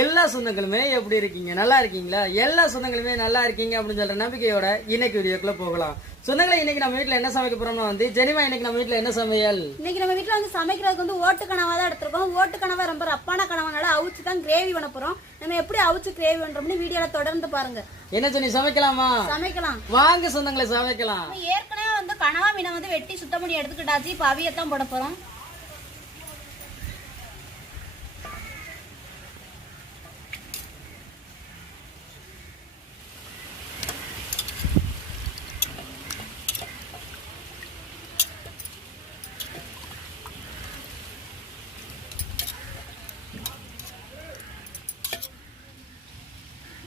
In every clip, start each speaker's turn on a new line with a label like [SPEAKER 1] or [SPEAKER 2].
[SPEAKER 1] எல்லா சொந்தங்களுமே எப்படி இருக்கீங்க நல்லா இருக்கீங்களா எல்லா சொந்தங்களுமே நல்லா இருக்கீங்க அப்படின்னு சொல்ற நம்பிக்கையோட இன்னைக்கு வீடியோக்குள்ள போகலாம் சொந்தங்களை இன்னைக்கு நம்ம வீட்டுல என்ன சமைக்க போறோம்னா வந்து ஜெனிமா இன்னைக்கு நம்ம வீட்டுல என்ன சமையல்
[SPEAKER 2] இன்னைக்கு நம்ம வீட்டுல வந்து சமைக்கிறதுக்கு வந்து ஓட்டு கனவா தான் எடுத்திருக்கோம் ஓட்டு கனவா ரொம்ப ரப்பான கனவானால அவிச்சு தான் கிரேவி பண்ண போறோம் நம்ம எப்படி அவிச்சு கிரேவி பண்றோம்னு வீடியோல தொடர்ந்து பாருங்க
[SPEAKER 1] என்ன சொல்லி சமைக்கலாமா சமைக்கலாம் வாங்க சொந்தங்களை சமைக்கலாம்
[SPEAKER 2] ஏற்கனவே வந்து கனவா மீனை வந்து வெட்டி சுத்தம் பண்ணி எடுத்துக்கிட்டாச்சு இப்போ அவியத்தான் போட போறோம்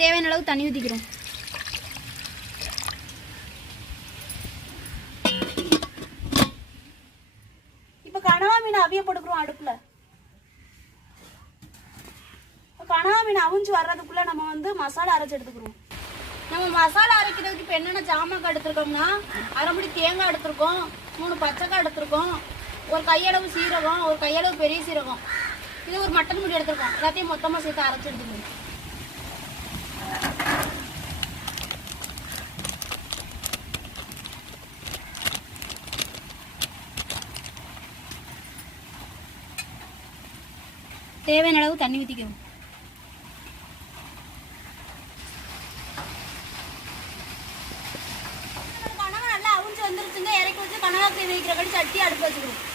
[SPEAKER 2] தேவையான அளவு தண்ணி ஊற்றிக்கிறோம் இப்போ கனவா மீன் அவிய போட்டுக்கிறோம் அடுப்பில் கனவா மீன் அவிஞ்சு வர்றதுக்குள்ளே நம்ம வந்து மசாலா அரைச்சி எடுத்துக்கிறோம் நம்ம மசாலா அரைக்கிறதுக்கு இப்போ என்னென்ன ஜாமக்காய் எடுத்துருக்கோம்னா மணி தேங்காய் எடுத்திருக்கோம் மூணு பச்சைக்காய் எடுத்திருக்கோம் ஒரு கையளவு சீரகம் ஒரு கையளவு பெரிய சீரகம் இது ஒரு மட்டன் முடி எடுத்துருக்கோம் எல்லாத்தையும் மொத்தமாக சேர்த்து அரைச்சி எடுத்துக்கணும் தேவையான அளவு தண்ணி ஊற்றிக்கணும் நல்லா அவிஞ்சு வந்துருச்சுங்க இறக்கி வச்சு கனவாக்கு வைக்கிற சட்டி அடுப்பு வச்சுக்கணும்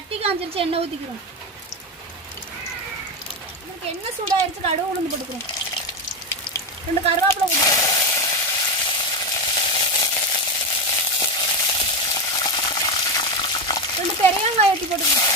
[SPEAKER 2] சட்டிக்கு அஞ்சு நிமிஷம் எண்ணெய் ஊற்றிக்கிறோம் நம்மளுக்கு எண்ணெய் சூடாயிருச்சு கடுகு உளுந்து போட்டுக்கிறோம் ரெண்டு கருவேப்பிலை கொடுக்குறோம் ரெண்டு பெரிய வெங்காயம் போட்டுக்கிறோம்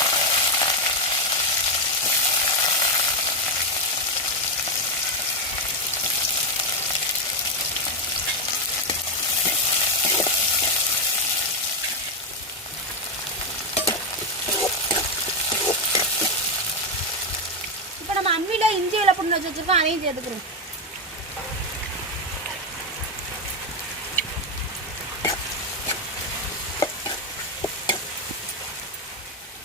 [SPEAKER 2] சேர்த்துக்கிறோம்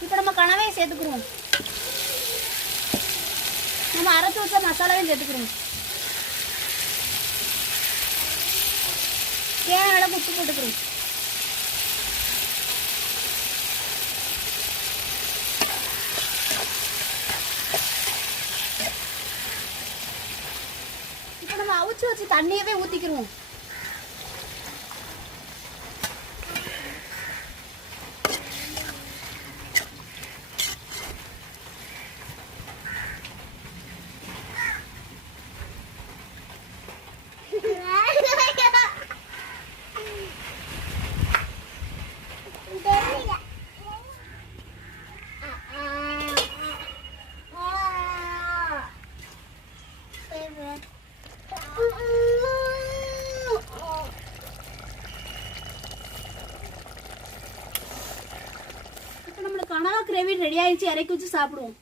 [SPEAKER 2] இப்போ நம்ம கனவையும் சேர்த்துக்கிறோம் நம்ம அரைச்சி வச்ச மசாலாவையும் சேர்த்துக்கிறோம் தேவையான உப்பு போட்டுக்கிறோம் தண்ணியவே ஊற்றிக்கிருவோம் கிரேவி ரெடி ஆயிடுச்சு இறக்கி வச்சு சாப்பிடுவோம்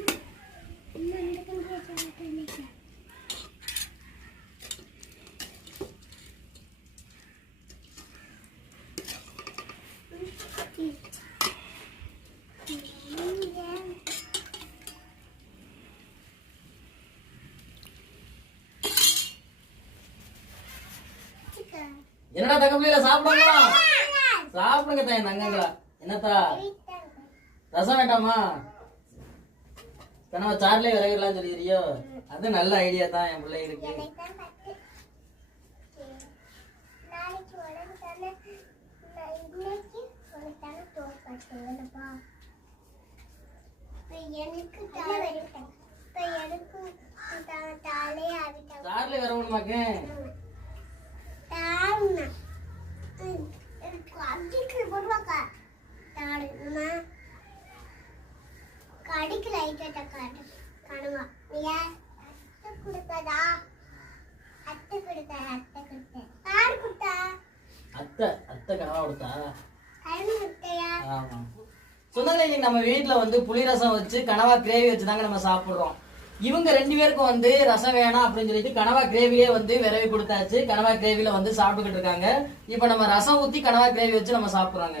[SPEAKER 1] Thank you. என்னடா தகவலையில சாப்பிடுங்களா சாப்பிடுங்க தாய் நங்கங்களா என்னத்தா ரசம் வேண்டாமா கனவா சார்லயே விறகுலாம் சொல்லிடுறியோ அது நல்ல ஐடியா தான் என் பிள்ளைகளுக்கு சார்ல வரணுமாக்கு தாருண்ணா அதுக்கு
[SPEAKER 2] பொருவாக்கா தாருண்ணா அடிக்கு லைட்டை காணுங்க அத்தை கொடுத்ததா அத்தை கொடுத்த அத்தை கொடுத்தா
[SPEAKER 1] அத்தை அத்தை கனவா கொடுத்தா
[SPEAKER 2] கருணு
[SPEAKER 1] நம்ம வீட்டில் வந்து புளி ரசம் வச்சு கனவா கிரேவி வச்சு தாங்க நம்ம சாப்பிட்றோம் இவங்க ரெண்டு பேருக்கும் வந்து ரசம் வேணாம் அப்படின்னு சொல்லிட்டு கனவா கிரேவியே வந்து விரவி கொடுத்தாச்சு கனவா கிரேவில வந்து சாப்பிட்டுக்கிட்டு இருக்காங்க இப்போ நம்ம ரசம் ஊற்றி கனவா கிரேவி வச்சு நம்ம சாப்பிட்றாங்க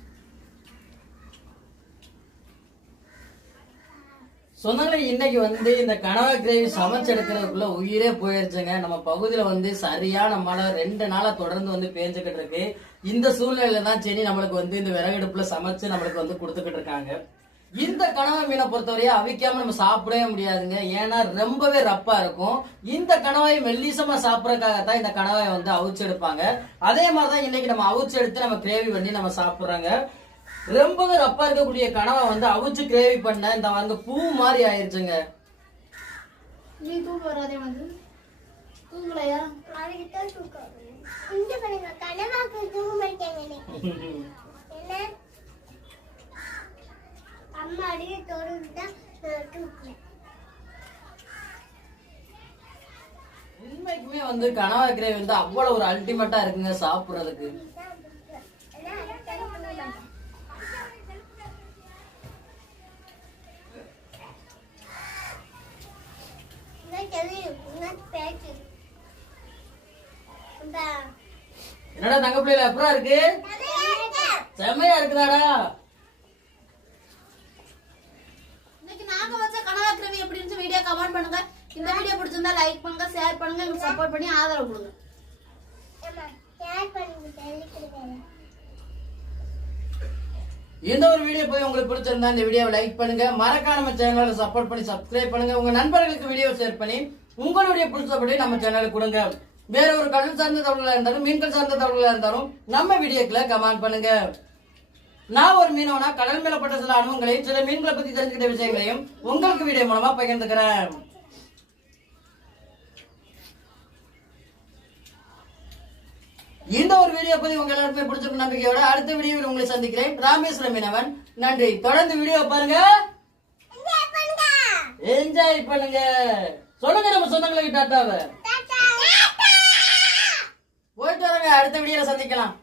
[SPEAKER 1] சொந்தங்களை இன்னைக்கு வந்து இந்த கனவா கிரேவி சமைச்செடுக்கிறதுக்குள்ள உயிரே போயிருச்சுங்க நம்ம பகுதியில வந்து சரியான மழை ரெண்டு நாளா தொடர்ந்து வந்து பேஞ்சுக்கிட்டு இருக்கு இந்த சூழ்நிலையில தான் செடி நம்மளுக்கு வந்து இந்த விறகடுப்புல சமைச்சு நம்மளுக்கு வந்து கொடுத்துக்கிட்டு இருக்காங்க இந்த கனவா மீனை பொறுத்தவரையா அவிக்காம நம்ம சாப்பிடவே முடியாதுங்க ஏன்னா ரொம்பவே ரப்பா இருக்கும் இந்த கனவாயை மெல்லிசமா சாப்பிட்றதுக்காகத்தான் இந்த கனவாயை வந்து அவிச்சு எடுப்பாங்க அதே மாதிரிதான் இன்னைக்கு நம்ம அவிச்சு எடுத்து நம்ம கிரேவி பண்ணி நம்ம சாப்பிட்றாங்க ரொம்ப ரப்பா இருக்கக்கூடிய கனவை வந்து அவிச்சு கிரேவி பண்ண இந்த வாங்க பூ மாதிரி ஆயிருச்சுங்க
[SPEAKER 2] நீ தூங்க வராதே வந்து தூங்கலையா தூக்கம் இந்த கனவாக்கு தூங்க என்ன அம்மா
[SPEAKER 1] உண்மைக்குமே வந்து கனவா கிரேவி வந்து அவ்வளவு ஒரு அல்டிமேட்டா இருக்குங்க சாப்பிடுறதுக்கு தங்க பிள்ளைல அப்புறம் இருக்கு செம்மையா இருக்குதாடா
[SPEAKER 2] இன்னைக்கு நாங்க வச்ச கனவாக்கிரவி எப்படின்னு வீடியோ கமெண்ட் பண்ணுங்க இந்த வீடியோ பிடிச்சிருந்தா லைக் பண்ணுங்க ஷேர் பண்ணுங்க எங்களுக்கு சப்போர்ட் பண்ணி ஆதரவு கொடுங்க
[SPEAKER 1] எந்த ஒரு வீடியோ போய் உங்களுக்கு பிடிச்சிருந்தா இந்த வீடியோவை லைக் பண்ணுங்க மறக்காம நம்ம சேனலை சப்போர்ட் பண்ணி சப்ஸ்கிரைப் பண்ணுங்க உங்க நண்பர்களுக்கு வீடியோ ஷேர் பண்ணி உங்களுடைய பிடிச்சபடி நம்ம சேனலுக்கு கொடுங்க வேற ஒரு கடல் சார்ந்த தகவல்களா இருந்தாலும் மீன்கள் சார்ந்த தகவல்களா இருந்தாலும் நம்ம வீடியோக்கில் கமெண்ட் பண்ணுங்க நான் ஒரு மீனவனா கடல் பட்ட சில அனுபவங்களையும் சில மீன்களை பத்தி தெரிஞ்சுக்கிட்ட விஷயங்களையும் உங்களுக்கு வீடியோ மூலமா பகிர்ந்துக்கிறேன் இந்த ஒரு வீடியோ பத்தி உங்க எல்லாருமே பிடிச்சிருக்க நம்பிக்கையோட அடுத்த வீடியோவில் உங்களை சந்திக்கிறேன் ராமேஸ்வரம் மீனவன் நன்றி தொடர்ந்து வீடியோ பாருங்க என்ஜாய் பண்ணுங்க சொல்லுங்க நம்ம சொந்தங்களுக்கு டாட்டாவை போயிட்டு வரங்க அடுத்த வீடியோல சந்திக்கலாம்